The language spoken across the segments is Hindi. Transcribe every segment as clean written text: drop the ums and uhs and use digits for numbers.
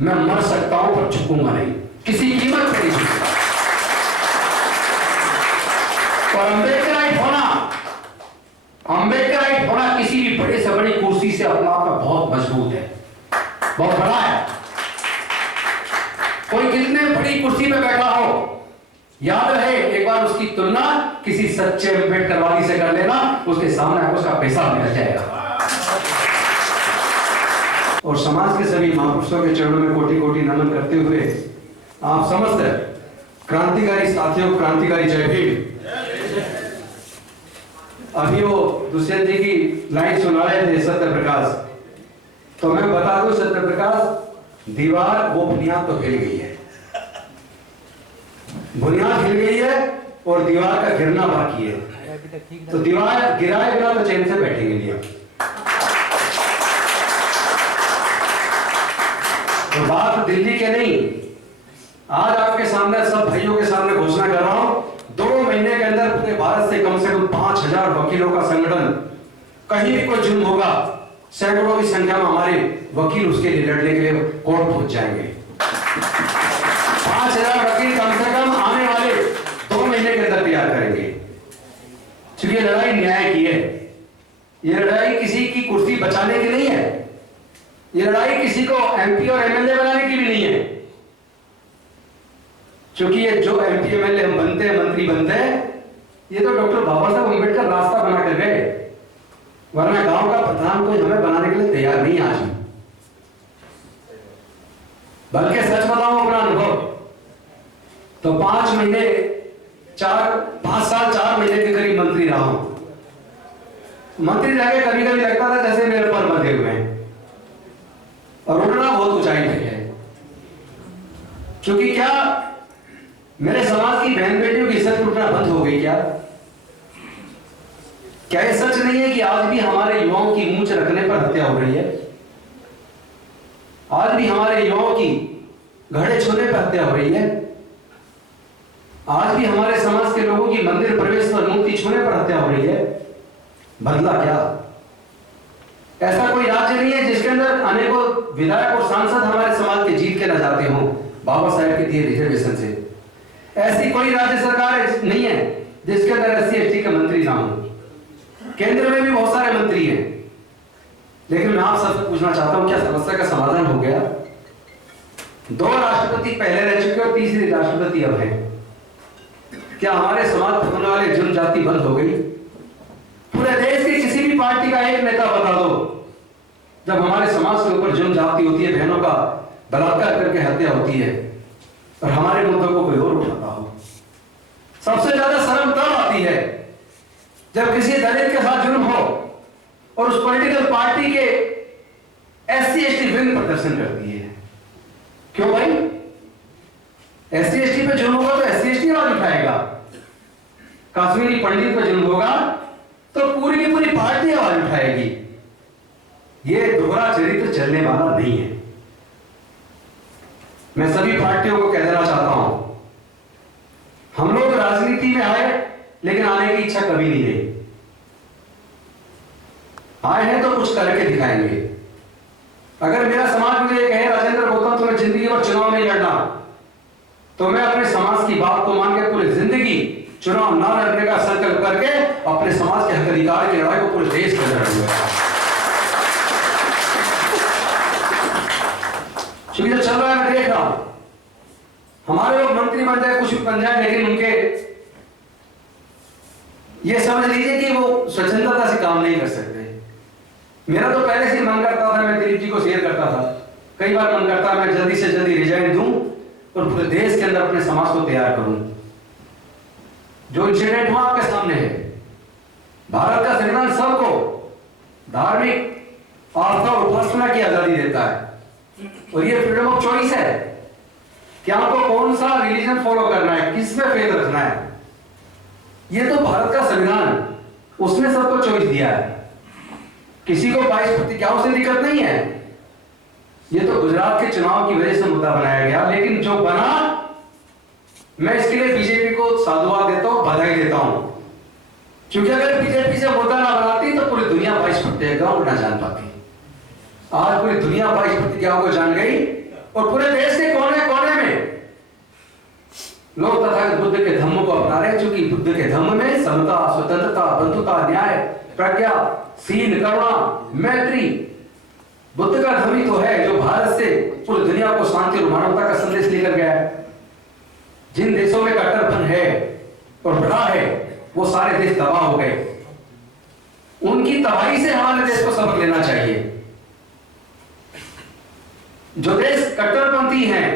मैं मर सकता हूं पर झुकूंगा नहीं, किसी कीमत पर नहीं झुकूंगा। और अम्बेडकराइट होना किसी भी बड़े से बड़ी कुर्सी से अपना आप में बहुत मजबूत है, बहुत बड़ा है। कोई कितने बड़ी कुर्सी पे बैठा हो, याद रहे एक बार उसकी तुलना किसी सच्चे अम्बेडकरवादी से कर लेना, उसके सामने आपको उसका पैसा मिल जाएगा। और समाज के सभी महापुरुषों के चरणों में कोटि कोटि नमन करते हुए आप समस्त क्रांतिकारी साथियों को क्रांतिकारी जय भीम। अभी वो दुष्यंत जी की लाइन सुना रहे थे सत्य प्रकाश, तो मैं बता दूं सत्य प्रकाश, दीवार वो बुनियाद तो हिल गई है, बुनियाद हिल गई है और दीवार का गिरना बाकी है। तो दीवार गिराए बिना तो चैन से बैठेंगे नहीं। तो बात दिल्ली के नहीं, आज आपके सामने सब भाइयों के सामने घोषणा कर रहा हूं, 2 महीने के अंदर पूरे भारत से कम 5000 वकीलों का संगठन, कहीं भी कोई जुर्म होगा सैकड़ों की संख्या में हमारे वकील उसके लिए लड़ने के लिए कोर्ट पहुंच जाएंगे। 5000 वकील कम से कम आने वाले 2 महीने के अंदर तैयार करेंगे, क्योंकि लड़ाई न्याय की है। ये लड़ाई किसी की कुर्सी बचाने की नहीं है, ये लड़ाई किसी को एमपी और एमएलए बनाने की भी नहीं है। क्योंकि ये जो एमपी एमएलए हम बनते हैं, मंत्री बनते हैं, ये तो डॉक्टर बाबा साहब अम्बेडकर रास्ता बना कर गए, वरना गांव का प्रधान कोई हमें बनाने के लिए तैयार नहीं आज। बल्कि सच बताऊं अपना अनुभव, तो 5 साल 4 महीने के करीब मंत्री रहा हूं। मंत्री रह के कभी कभी लगता था जैसे मेरे पर बंधे हुए हैं और उड़ना बहुत ऊंचाई पे है। क्योंकि क्या मेरे समाज की बहन बेटियों की इज्जत लुटना बंद हो गई क्या? क्या ये सच नहीं है कि आज भी हमारे युवाओं की मूंछ रखने पर हत्या हो रही है? आज भी हमारे युवाओं की घड़े छूने पर हत्या हो रही है? आज भी हमारे समाज के लोगों की मंदिर प्रवेश पर मूर्ति छूने पर हत्या हो रही है? बदला क्या? ऐसा कोई राज्य नहीं है जिसके अंदर अनेकों विधायक और सांसद हमारे समाज के जीत के न जाते हों बाबा साहेब के दिए रिजर्वेशन से। ऐसी कोई राज्य सरकार नहीं है जिसके अंदर एससी एसटी के मंत्री ना हो। केंद्र में भी बहुत सारे मंत्री हैं, लेकिन मैं आप सबसे पूछना चाहता हूं, क्या समस्या का समाधान हो गया? 2 राष्ट्रपति पहले रह चुके और तीसरी राष्ट्रपति अब है। क्या हमारे समाज पर होने वाले जुर्म जाति बंद हो गई? पूरे देश की किसी भी पार्टी का एक नेता बता दो, जब हमारे समाज के ऊपर जुर्म जाति होती है, बहनों का बलात्कार करके हत्या होती है और हमारे मुद्दों को कोई और उठाता हो। सबसे ज्यादा शर्म तब आती है जब किसी दलित के साथ जुर्म हो और उस पॉलिटिकल पार्टी के एससी एसटी विंग प्रदर्शन करती है। क्यों भाई? एससी एसटी पे जुर्म होगा तो एससी एसटी आवाज उठाएगा, कश्मीरी पंडित पे जुर्म होगा तो पूरी की पूरी पार्टी आवाज उठाएगी। यह दोहरा चरित्र चलने वाला नहीं है। मैं सभी पार्टियों को कह देना चाहता हूं, हम लोग राजनीति में आए लेकिन आने की इच्छा कभी नहीं रही। आए हैं तो कुछ करके दिखाएंगे। अगर मेरा समाज मुझे कहे राजेंद्र गौतम तुम्हें जिंदगी भर चुनाव नहीं लड़ना, तो मैं अपने समाज की बात को मान के पूरी जिंदगी चुनाव ना लड़ने का संकल्प करके अपने समाज के हक अधिकार की लड़ाई को पूरे देश में लड़ूंगा। चल रहा है, मैं देख रहा हूं हमारे लोग मंत्री बन जाए, कुछ भी बन जाए, लेकिन उनके ये समझ लीजिए कि वो स्वच्छंदता से काम नहीं कर सकते। मेरा तो पहले से मन करता था, मैं दिलीप जी को शेयर करता था, कई बार मन करता मैं जल्दी से जल्दी रिजाइन दूं और पूरे देश के अंदर अपने समाज को तैयार करूं। जो इंसिडेंट हुआ आपके सामने है, भारत का संविधान सबको धार्मिक आस्था और उपासना की आजादी देता है और ये फ्रीडम ऑफ चॉइस है कि आपको कौन सा रिलीजन फॉलो करना है, किस में फेथ रखना है। ये तो भारत का संविधान, उसने सबको चॉइस दिया है। किसी को 22 प्रतिज्ञाओं से दिक्कत नहीं है। ये तो गुजरात के चुनाव की वजह से मुद्दा बनाया गया, लेकिन जो बना, मैं इसके लिए बीजेपी को साधुवाद देता हूं, बधाई देता हूं। क्योंकि अगर बीजेपी से मुद्दा ना बनाती तो पूरी दुनिया 22 प्रतिज्ञाओं को ना जान पाती। आज पूरी दुनिया 22 प्रतिज्ञाओं को जान गई और पूरे देश के कोने कोने में लोग तथागत बुद्ध के धम्म को अपना रहे हैं, क्योंकि बुद्ध के धम्म में समता, स्वतंत्रता, बंधुता, न्याय, प्रज्ञा, शील, करुणा, मैत्री। बुद्ध का धर्म ही तो है जो भारत से पूरी दुनिया को शांति और मानवता का संदेश लेकर गया है। जिन देशों में कट्टरपन है और बढ़ा है, वो सारे देश तबाह हो गए। उनकी तबाही से हमारे देश को सबक लेना चाहिए। जो देश कट्टरपंथी हैं,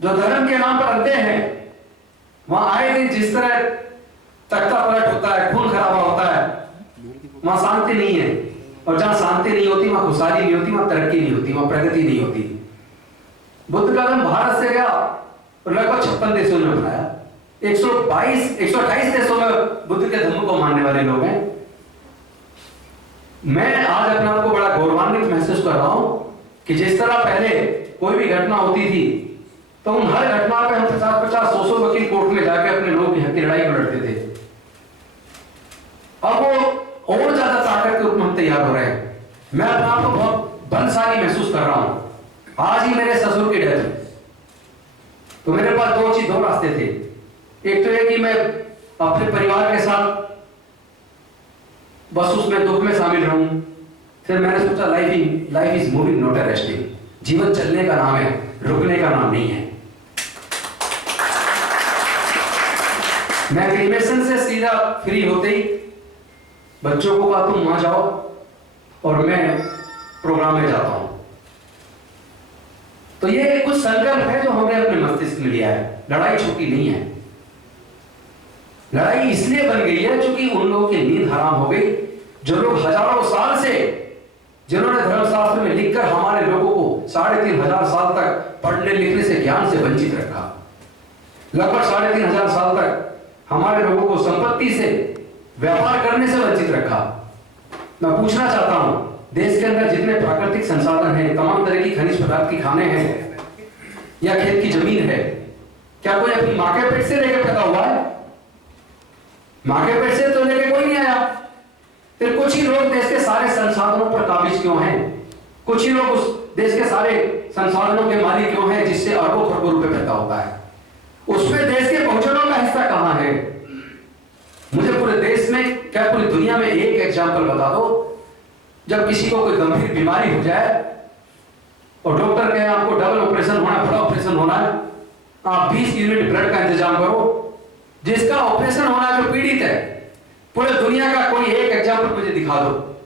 जो धर्म के नाम पर अंधे हैं, वहां आए दिन जिस तरह तख्ता पलट होता है, खून खराबा होता है, वहां शांति नहीं है। और जहां शांति नहीं होती वहां खुशहाली नहीं होती, वहां तरक्की नहीं होती, वहां प्रगति नहीं होती। बुद्ध का धर्म भारत से गया और लगभग 56 देशों में बनाया। 128 देशों में बुद्ध के धर्म को मानने वाले लोग हैं। मैं आज अपने आप को बड़ा गौरवान्वित महसूस कर रहा हूं कि जिस तरह पहले कोई भी घटना होती थी तो उन हर घटना पे हम 50-50, 100 वकील कोर्ट में जाके अपने लोगों की हक की लड़ाई लड़ते थे। अब वो और ज्यादा ताकत के रूप में हम तैयार हो रहे हैं। मैं अपने आप को बहुत बलशाली महसूस कर रहा हूं। आज ही मेरे ससुर की डेथ, तो मेरे पास दो रास्ते थे। एक तो ये कि मैं अपने परिवार के साथ बस उसमें दुख में शामिल रहूं। फिर मैंने सोचा life is moving not resting. जीवन चलने का नाम है, रुकने का नाम नहीं है। मैं क्रीमेशन से सीधा फ्री होते ही बच्चों को कहा तुम वहां जाओ और मैं प्रोग्राम में जाता हूं। तो ये कुछ संकल्प है जो हमने अपने मस्तिष्क में लिया है। लड़ाई छोटी नहीं है। लड़ाई इसलिए बन गई है क्योंकि उन लोगों की नींद हराम हो गई, जो लोग हजारों साल से, जिन्होंने धर्मशास्त्र में लिखकर हमारे लोगों को 3500 साल तक पढ़ने लिखने से, ज्ञान से वंचित रखा। लगभग 3500 साल तक हमारे लोगों को संपत्ति से, व्यापार करने से वंचित रखा। मैं पूछना चाहता हूं, देश के अंदर जितने प्राकृतिक संसाधन हैं, तमाम तरह की खनिज पदार्थ की खाने हैं या खेत की जमीन है, क्या कोई अपनी मां के पेट से लेकर पैदा हुआ है? मां के पेट से तो लेके कोई नहीं आया। फिर कुछ ही लोग देश के सारे संसाधनों पर काबिज क्यों हैं? कुछ ही लोग उस देश के सारे संसाधनों के मालिक क्यों हैं जिससे अरबों खरबों रुपए पैदा होता है? उसमें देश के बहुजनों का हिस्सा कहां है? मुझे पूरे देश में, क्या पूरी दुनिया में एक एग्जाम्पल बता दो, जब किसी को कोई गंभीर बीमारी हो जाए और डॉक्टर कहे आपको डबल ऑपरेशन होना है, बड़ा ऑपरेशन होना है, आप 20 यूनिट ब्लड का इंतजाम करो। जिसका ऑपरेशन होना जो पीड़ित है, पूरे दुनिया का कोई एक एग्जाम्पल मुझे दिखा दो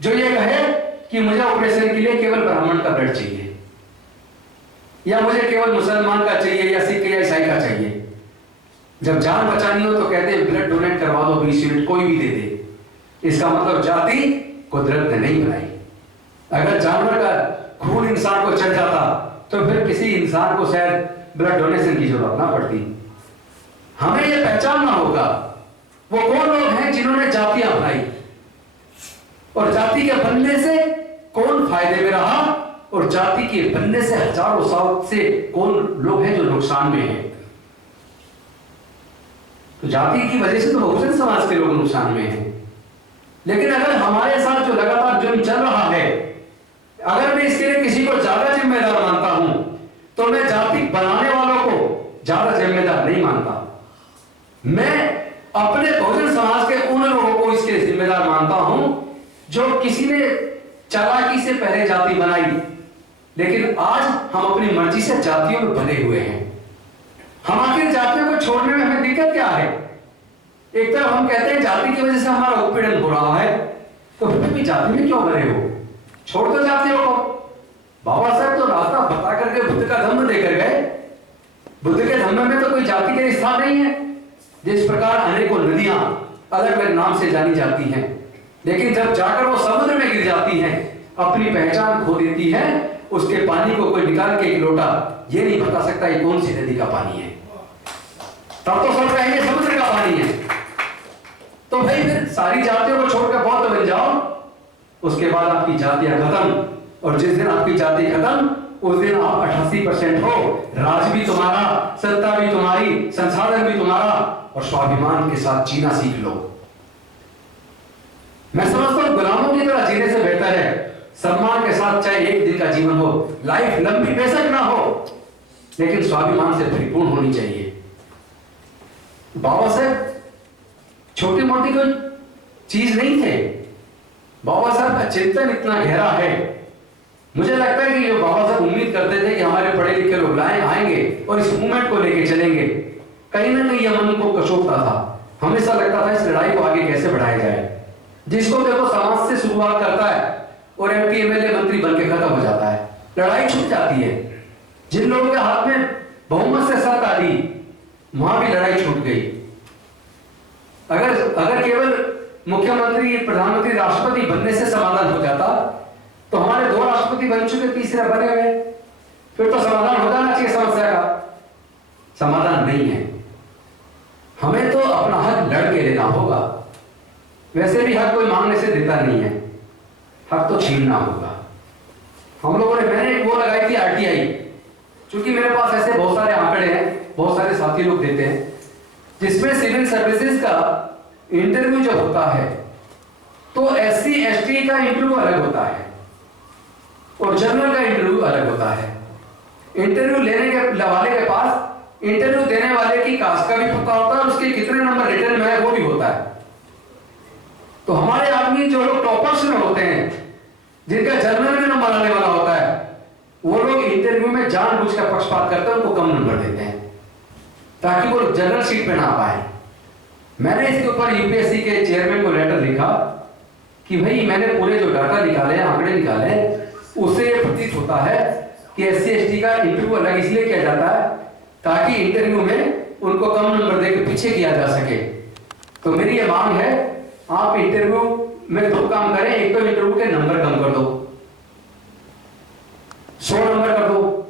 जो ये कहे कि मुझे ऑपरेशन के लिए केवल ब्राह्मण का ब्लड चाहिए, या मुझे केवल मुसलमान का चाहिए, या सिख या ईसाई का चाहिए। जब जान बचानी हो तो कहते हैं ब्लड डोनेट करवा दो 20 यूनिट, कोई भी दे दे। इसका मतलब जाति कुदरत ने नहीं बनाई। अगर जानवर का खून इंसान को चढ़ जाता तो फिर किसी इंसान को शायद ब्लड डोनेशन की जरूरत ना पड़ती। हमें यह पहचानना होगा वो कौन लोग हैं जिन्होंने जातियां अपनाई, और जाति के बनने से कौन फायदे में रहा, और जाति के बनने से हजारों साल से कौन लोग हैं जो नुकसान में हैं। तो जाति की वजह से तो बहुजन समाज के लोग नुकसान में हैं। लेकिन अगर हमारे साथ जो लगातार जुर्म चल रहा है, अगर मैं इसके लिए किसी को ज्यादा जिम्मेदार मानता हूं तो मैं जाति बनाने वालों को ज्यादा जिम्मेदार नहीं मानता। मैं अपने बहुजन समाज के उन लोगों को इसके लिए जिम्मेदार मानता हूं जो किसी ने चालाकी से पहले जाति बनाई, लेकिन आज हम अपनी मर्जी से जातियों में बने हुए हैं। हम आखिर जातियों को छोड़ने में हमें दिक्कत क्या है? एक तरफ हम कहते हैं जाति की वजह से हमारा उत्पीड़न हो रहा है, तो फिर भी जाति में क्यों बने हो? छोड़ दो जातियों को। बाबा साहब तो रास्ता बता करके बुद्ध का धम्म देकर गए। बुद्ध के धम्म में तो कोई जाति के स्थान नहीं है। जिस प्रकार अनेकों नदियां अलग अलग नाम से जानी जाती हैं, लेकिन जब जाकर वो समुद्र में गिर जाती हैं, अपनी पहचान खो देती है, उसके पानी को कोई निकाल के एक लोटा ये नहीं बता सकता ये कौन सी नदी का पानी है। तब तो सब कहेंगे समुद्र का पानी है। तो भाई फिर सारी जातियों को छोड़कर बौद्ध बन जाओ, उसके बाद आपकी जातियां खत्म, और जिस दिन आपकी जाति खत्म उस दिन आप 88% हो। राज भी तुम्हारा, सत्ता भी तुम्हारी, संसाधन भी तुम्हारा, और स्वाभिमान के साथ जीना सीख लो। मैं समझता हूं गुलामों की तरह जीने से बेहतर है सम्मान के साथ, चाहे एक दिन का जीवन हो, लाइफ लंबी बेशक ना हो, लेकिन स्वाभिमान से परिपूर्ण होनी चाहिए। बाबा साहब छोटी मोटी कोई चीज नहीं थे। बाबा साहब का चिंतन इतना गहरा है। मुझे लगता है कि जो बाबा साहब उम्मीद करते थे कि हमारे पढ़े लिखे लोग आएंगे और इस मूवमेंट को लेके चलेंगे, कहीं ना कहीं यह मन को कचोटता था। हमेशा लगता था इस लड़ाई को आगे कैसे बढ़ाया जाए। जिसको देखो समाज से शुरुआत करता है और एमपी एमएलए मंत्री बन के खत्म हो जाता है, लड़ाई छूट जाती है। जिन लोगों के हाथ में बहुमत से सत्ता आती, वहां भी लड़ाई छूट गई। अगर केवल मुख्यमंत्री, प्रधानमंत्री, राष्ट्रपति बनने से समाधान हो जाता तो हमारे 2 राष्ट्रपति बन चुके, तीसरे बने हुए, फिर तो समाधान हो जाना चाहिए समस्या का। समाधान नहीं है। हमें तो अपना हक लड़ के लेना होगा। वैसे भी हक कोई मांगने से देता नहीं है, हक तो छीनना होगा। हम लोगों ने, मैंने वो लगाई थी आरटीआई, क्योंकि मेरे पास ऐसे बहुत सारे आंकड़े हैं, बहुत सारे साथी लोग देते हैं, जिसमें सिविल सर्विसेज का इंटरव्यू जब होता है तो एससी एसटी का इंटरव्यू अलग होता है और जनरल का इंटरव्यू अलग होता है। इंटरव्यू लेने के वाले के पास इंटरव्यू देने वाले की कास्ट का भी पता होता है, उसके कितने नंबर रिटर्न में है वो भी होता है। तो हमारे आदमी जो लोग टॉपर्स में होते हैं, जिनका जनरल में नंबर आने वाला होता है, वो लोग इंटरव्यू में जानबूझ कर पक्षपात करते हैं, उनको कम नंबर देते हैं ताकि वो जनरल सीट पे ना पाए। मैंने इसके ऊपर यूपीएससी के चेयरमैन को लेटर लिखा कि भाई मैंने पूरे जो डाटा निकाले, आंकड़े निकाले, उससे प्रतीत होता है कि एससी एसटी का इंटरव्यू अलग इसलिए किया जाता है ताकि इंटरव्यू में उनको कम नंबर देकर पीछे किया जा सके। तो मेरी ये मांग है, आप इंटरव्यू में 2 काम करें। एक तो इंटरव्यू के नंबर कम कर दो, 100 नंबर कर दो,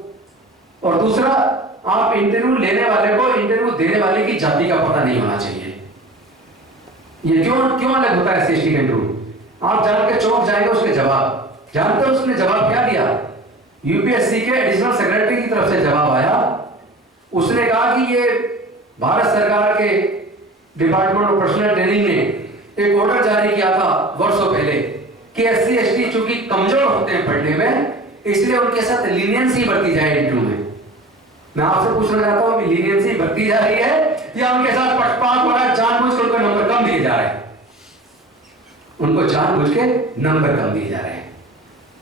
और दूसरा आप इंटरव्यू लेने वाले को इंटरव्यू देने वाले की जाति का पता नहीं होना चाहिए। ये क्यों अलग होता है एससी का इंटरव्यू? आप जान के चौंक जाएंगे उसके जवाब। जानते हो उसने जवाब क्या दिया? यूपीएससी के एडिशनल सेक्रेटरी की तरफ से जवाब आया। उसने कहा कि ये भारत सरकार के डिपार्टमेंट ऑफ पर्सनल ट्रेनिंग ने एक ऑर्डर जारी किया था वर्षों पहले कि एससी एसटी चूंकि कमजोर होते हैं पढ़ने में, इसलिए उनके साथ लीनियंसी बरती जाए इंटरव्यू में। मैं आपसे पूछना चाहता हूं कि लीनियंसी बरती जा रही है या उनके साथ पक्षपात हो रहा है, जानबूझ के उनको नंबर कम दिए जा रहे हैं? उनको जानबूझ के नंबर कम दिए जा रहे हैं।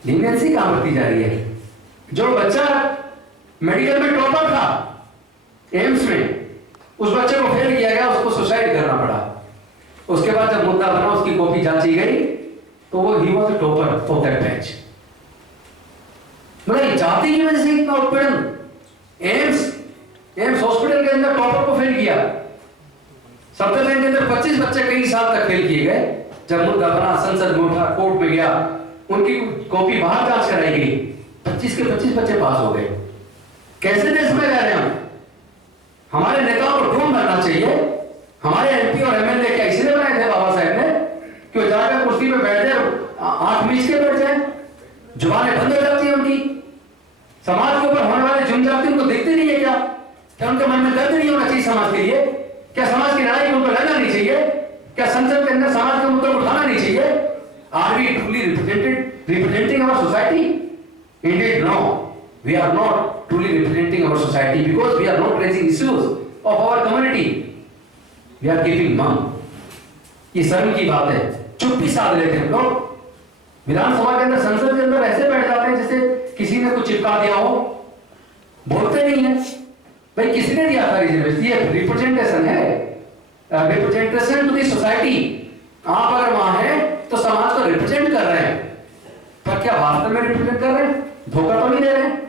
लीनियंसी कहां बरती जा रही है? जो बच्चा मेडिकल में टॉपर था एम्स में, उस बच्चे को फेल किया गया, उसको सुसाइड करना पड़ा। उसके बाद जब मुद्दा बना, उसकी कॉपी जांची गई तो वो he was topper of that batch. मतलब जाति की वजह से इतना उत्पीड़न। एम्स हॉस्पिटल के अंदर टॉपर को फेल किया, सप्ताह के अंदर 25 बच्चे कई साल तक फेल किए गए। जब मुद्दा बना, संसद में उठा, कोर्ट में गया, उनकी कॉपी बाहर जांच कराई गई, 25 के 25 बच्चे पास हो गए। कैसे देश में रह रहे हैं हम? हमारे नेताओं को ढूंढ करना चाहिए। हमारे एमपी और एमएलए क्या इसलिए बनाए थे बाबा साहब ने कि वो जाकर कुर्सी पे बैठ जाए, आंख मीच के बैठ जाए, जुबानें बंद हो जाती है उनकी। समाज के ऊपर होने वाले जुर्म जाति उनको देखते नहीं है क्या? क्या उनके मन में दर्द नहीं होना चाहिए समाज के लिए? क्या समाज की लड़ाई में उनको लड़ना नहीं चाहिए? क्या संसद के अंदर समाज के मुद्दों को उठाना नहीं चाहिए? Are we truly representing our society? Indeed, no. We are not truly representing our society because we are not raising issues of our community. We are keeping mum. ये शर्म की बात है। चुप्पी साध लेते हैं लोग। विधानसभा के अंदर, संसद के अंदर ऐसे बैठ जाते हैं जैसे किसी ने कुछ चिपका दिया हो, बोलते नहीं है। भाई किसने दिया था रिजर्वेशन? ये रिप्रेजेंटेशन है, रिप्रेजेंटेशन टू द सोसाइटी। आप अगर वहां हैं तो समाज को रिप्रेजेंट कर रहे हैं, पर क्या वास्तव में रिप्रेजेंट कर रहे हैं? धोखा तो नहीं दे रहे हैं?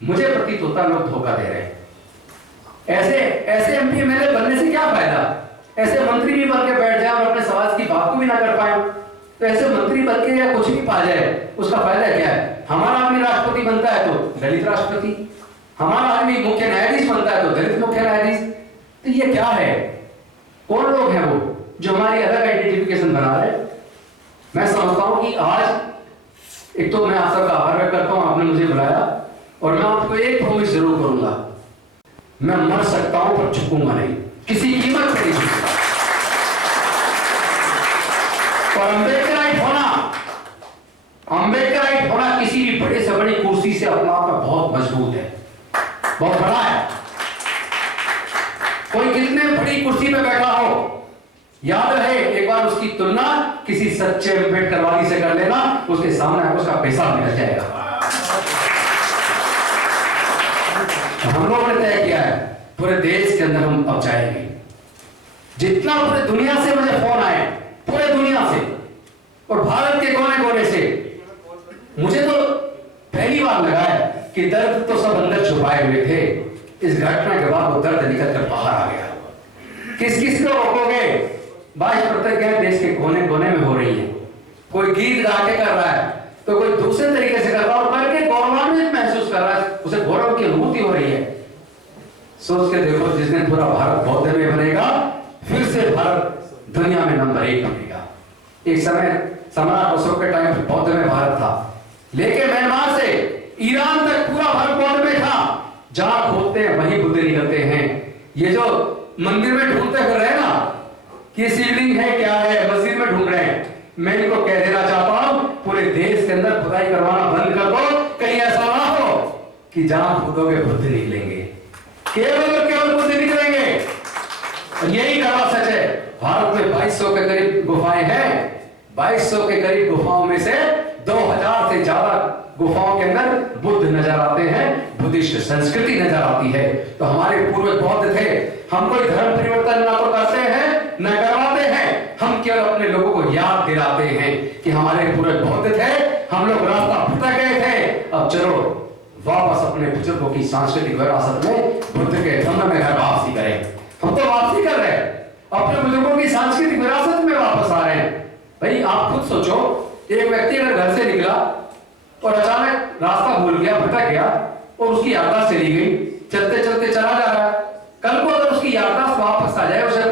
मुझे प्रतीत होता है लोग धोखा दे रहे हैं। ऐसे एमपी एमएलए बनने से क्या फायदा? ऐसे मंत्री भी बन के बैठ जाए और अपने समाज की बात को भी ना कर पाए, तो ऐसे मंत्री बन के या कुछ भी पा जाए, उसका फायदा क्या है? हमारा आदमी राष्ट्रपति बनता है तो दलित राष्ट्रपति, हमारा आदमी मुख्य न्यायाधीश बनता है तो दलित मुख्य न्यायाधीश। तो ये क्या है? कौन लोग हैं वो जो हमारी अलग आइडेंटिफिकेशन बना रहे हैं? मैं समझता हूं कि आज एक तो मैं आप सबका आभार व्यक्त करता हूं, आपने मुझे बुलाया, और मैं आपको एक प्रॉमिस जरूर करूंगा, मैं मर सकता हूं पर झुकूंगा नहीं, किसी कीमत पर नहीं झुकूंगा। और अम्बेडकराइट होना किसी भी बड़े से बड़ी कुर्सी से अपने आप में बहुत मजबूत है। बहुत बड़ा है। कोई कितने बड़ी कुर्सी पे बैठा हो, याद रहे एक बार उसकी तुलना किसी सच्चे अम्बेडकरवादी से कर लेना, उसके सामने आपको उसका पैसा मिल जाएगा। हम लोगों ने तय किया है पूरे देश के अंदर हम अब जाएंगे। जितना पूरे दुनिया से मुझे फोन आए, पूरे दुनिया से और भारत के कोने कोने से, मुझे तो पहली बार लगा है कि दर्द तो सब अंदर छुपाए हुए थे, इस घटना के बाद वो दर्द निकल कर बाहर आ गया। किस किस को रोकोगे? 22 प्रतिज्ञाएं देश के कोने कोने में हो रही है। कोई गीत गा के कर रहा है तो कोई दूसरे तरीके से कर रहा है, और करके गौरवान्वित महसूस कर रहा है, उसे गौरव की अनुभूति हो रही है। सोच के देखो, जिस दिन पूरा भारत बौद्ध में बनेगा, फिर से भारत दुनिया में नंबर 1 बनेगा। एक समय सम्राट अशोक के टाइम बौद्ध में भारत था, लेकिन म्यांमार से ईरान तक पूरा भारत बौद्ध में था। जहां खोदते हैं वहीं बुद्ध निकलते हैं। ये जो मंदिर में ढूंढते फिर रहे ना कि शिवलिंग है क्या है, मस्जिद में ढूंढ रहे हैं, मैं इनको कह देना चाहता हूं पूरे देश के अंदर खुदाई करवाना बंद कर दो। कहीं ऐसा ना हो कि जहां खोदोगे बुद्ध निकलेंगे, केवल और केवल बुद्ध निकलेंगे। और यही कड़ा सच है। भारत में 2200 के करीब गुफाएं हैं। 2200 के करीब गुफाओं में से 2000 से ज्यादा गुफाओं के अंदर बुद्ध नजर आते हैं, बुद्धिस्ट संस्कृति नजर आती है। तो हमारे पूर्वज बौद्ध थे। हम कोई धर्म परिवर्तन ना तो करते हैं न करवाते हैं, हम केवल अपने लोगों को याद दिलाते हैं कि हमारे पूर्वज बौद्ध थे, हम लोग रास्ता भटक गए थे। अब चलो वापस अपने बुजुर्गों की सांस्कृतिक विरासत में बुद्ध के धम्म में घर वापसी करें। हम तो वापसी कर रहे हैं, अपने बुजुर्गों की सांस्कृतिक विरासत में वापस आ रहे हैं। भाई आप खुद सोचो, एक व्यक्ति अगर घर से निकला और अचानक रास्ता भूल गया, भटक गया और उसकी याददाश्त चली गई, चलते चलते चला जा रहा है, कल को अगर उसकी याददाश्त वापस आ जाए, उसे